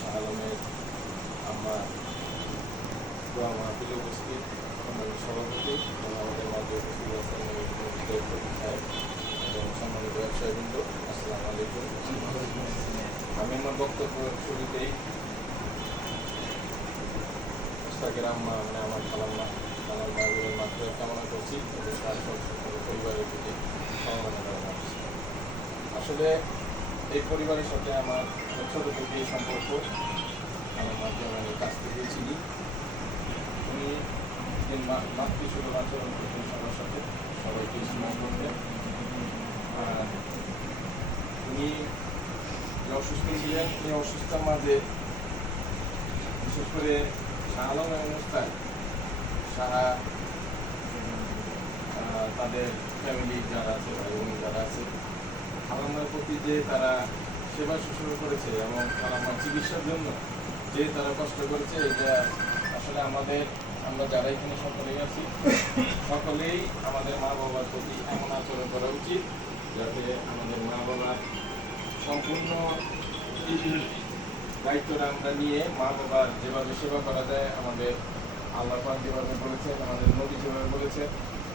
শাহ আলমের আম্মা দোয়া মাহফিলে উপস্থিত সম্মানিত সভাপতি এবং আমাদের মাঝে উপস্থিত আছেন সাহেব এবং সম্মানিত ব্যবসায়ীবৃন্দ, আসসালামু আলাইকুম। আমি আমার বক্তব্য শুরুতেই মুস্তাকের আম্মা মানে আমার খালাম্মা মাত্র কামনা করছি এবং তার পরিবারের প্রতি সম্মাননা জানাচ্ছি। আসলে এই পরিবারের সাথে আমার ছোটো থেকে সম্পর্ক আমার মাধ্যমে আমি কাছ থেকে চিনি। উনি মাতৃসুলভ আচরণ করতেন সবার সাথে, সবাইকে স্নেহ করতেন। আর উনি যে অসুস্থ ছিলেন, এই অসুস্থতার মাঝে বিশেষ করে শাহ আলম এবং মুস্তাক সাহা তাদের ফ্যামিলি যারা আছে, ভাই বোন যারা আছে, খালাম্মার প্রতি যে তারা সেবা শুশ্রূষা করেছে এবং খালাম্মার চিকিৎসার জন্য যে তারা কষ্ট করেছে, এটা আসলে আমরা যারা এখানে সকলেই আছি সকলেই আমাদের মা বাবার প্রতি এমন আচরণ করা উচিত যাতে আমাদের মা বাবার সম্পূর্ণ দায়িত্বটা আমরা নিয়ে মা বাবার যেভাবে সেবা করা যায়, আমাদের আল্লাহ পাক যেভাবে বলেছেন, আমাদের নবী যেভাবে বলেছেন,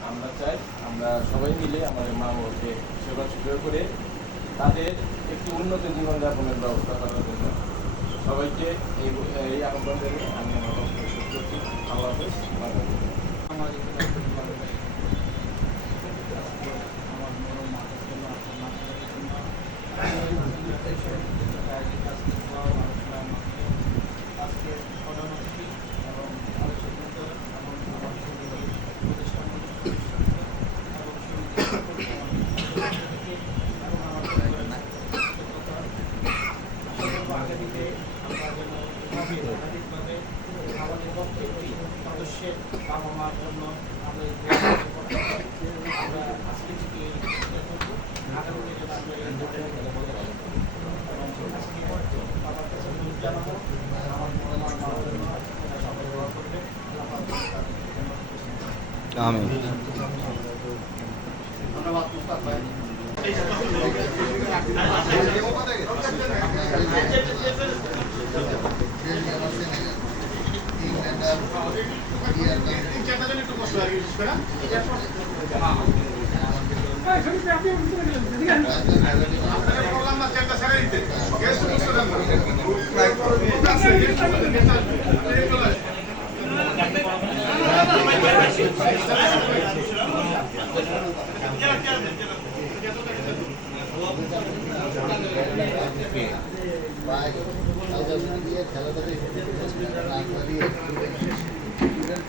আমরা চাই আমরা সবাই মিলে আমাদের মা বাবাকে সেবা শুশ্রূষা করে তাদের একটি উন্নত জীবনযাপনের ব্যবস্থা করার জন্য সবাইকে এই আহ্বান জানিয়ে আমি আমার বক্তব্য শেষ করছি। আল্লাহ হাফেজ। আমাদের প্রত্যেকটি সদস্যের বাবা মার জন্য আমরা আজকে থেকে আগামী দিনে বাবার কাছে অনুরোধ জানাবো আমার বড় মার বাবার জন্য সবাই দোয়া করবে। ধন্যবাদ মুস্তাক ভাই।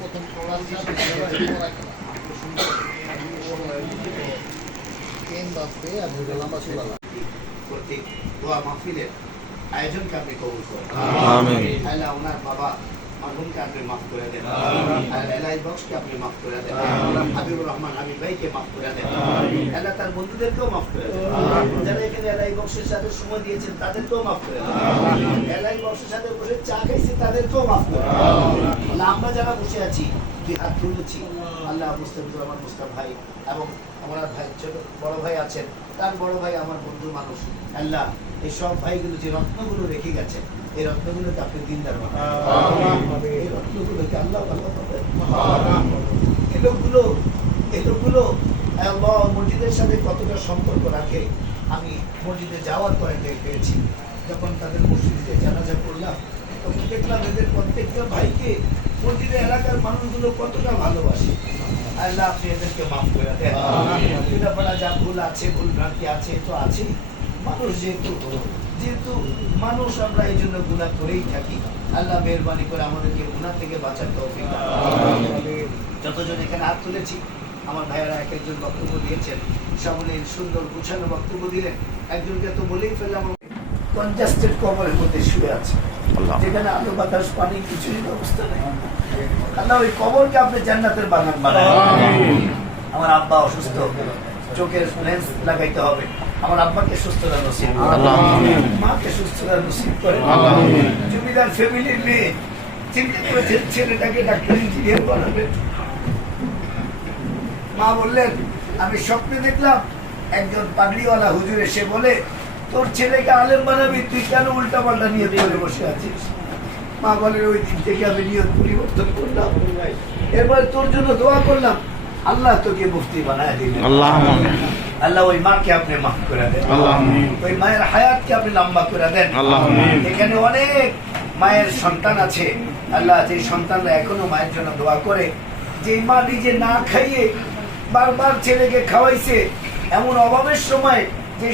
প্রথম কর্তৃক দোয়া মাহফিলের আয়োজনকে আপনি কবুল করেন। আল্লাহ ওনার বাবা মারহুমকে আপনি মাফ করে দেন, এলাই বক্সকে আপনি মাফ করে দেন, হাবিবুর রহমান হাবিব ভাইকে মাফ করে দেন, আল্লাহ তার বন্ধুদেরকেও মাফ করে দেন, যারা এখানে এলাই বক্সের সাথে সময় দিয়েছেন তাদেরকেও মাফ করে দেন, এলাই বক্সের সাথে বসে চা খাইছি তাদেরকেও মাফ করে দেন। আল্লাহ আমরা যারা বসে আছি হাত তুলেছি, আল্লাহ মুস্তাফিজুর রহমান মুস্তাফ ভাই এবং আমার ভাই ছোট বড় ভাই আছেন, তার বড় ভাই আমার বন্ধু মানুষ, আল্লাহ এই সব ভাইগুলো যে রত্নগুলো রেখে গেছেন এই রত্নগুলোকে আপনি দিনদার বানান, এই রত্নগুলোকে আল্লাহ এই লোকগুলো আল্লাহ মসজিদের সাথে কতটা সম্পর্ক রাখে আমি মসজিদে যাওয়ার পরে টের পেয়েছি। যখন তাদের মসজিদে জানাজা করলাম তখন দেখলাম এদের প্রত্যেকটা ভাইকে মসজিদের এলাকার মানুষগুলো কতটা ভালোবাসে। আল্লাহ আপনি এদেরকে মাফ করে দেন। যা ভুল আছে, ভুল ভ্রান্তি আছে তো আছে, মানুষ যেহেতু মানুষ আমরা এই জন্য গুনাহ করেই থাকি। আল্লাহ মেহরবানি করে আমাদেরকে গুনাহ থেকে বাঁচার তৌফিক দান করুন। যতজন এখানে হাত তুলেছি আমার ভাইয়েরা এক একজন বক্তব্য দিয়েছেন, সামনের সুন্দর গুছানো বক্তব্য দিলেন। একজনকে তো বলেই ফেললাম কনজাস্টেড কবরের মধ্যে শুয়ে আছে, যেখানে আলো বাতাস পানি কিছুই ব্যবস্থা নেই। আল্লাহ ওই কবরকে আপনি জান্নাতের বাগান বানায়। আমার আব্বা অসুস্থ, চোখের লেন্স লাগাইতে হবে, আমার আব্বাকে সুস্থতা নসিব করেন, মাকে সুস্থতা নসিব করেন। জমিদার ফ্যামিলির মেয়ে চিন্তা করেছেন ছেলেটাকে ডাক্তার ইঞ্জিনিয়ার বানাবে। মা বললেন আমি স্বপ্নে দেখলাম একজন পাগড়িওয়ালা হুজুর এসে বলে তোর ছেলেকে আলেম বানাবি, তুই কেন উল্টা পাল্টা নিয়ত করে বসে আছিস? মা বলেন ওই দিন থেকে আমি নিয়ত পরিবর্তন করলাম, এরপরে তোর জন্য দোয়া করলাম, আল্লাহ তোকে মুফতি বানায় দিলেন। আল্লাহ ওই মাকে আপনি মাফ করে দেন, ওই মায়ের হায়াতকে আপনি লম্বা করে দেন। এখানে অনেক মায়ের সন্তান আছে, আল্লাহ যে সন্তানরা এখনো মায়ের জন্য দোয়া করে, যে মা নিজে না খাইয়ে বারবার ছেলেকে খাওয়াইছে, এমন অভাবের সময় যে